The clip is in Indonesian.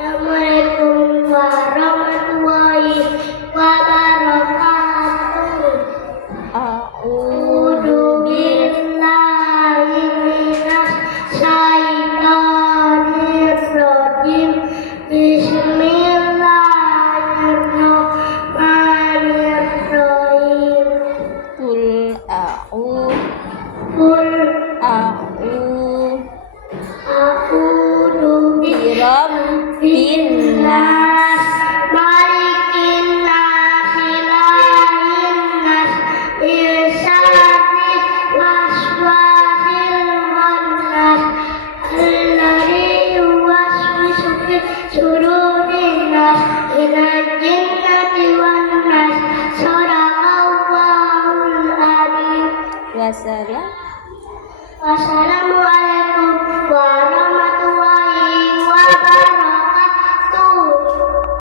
Assalamualaikum warahmatullahi wabarakatuh. A'udzu billahi minasy syaithanir rajim. Bismillahirrahmanirrahim. Qul a'udzu birabbil nas.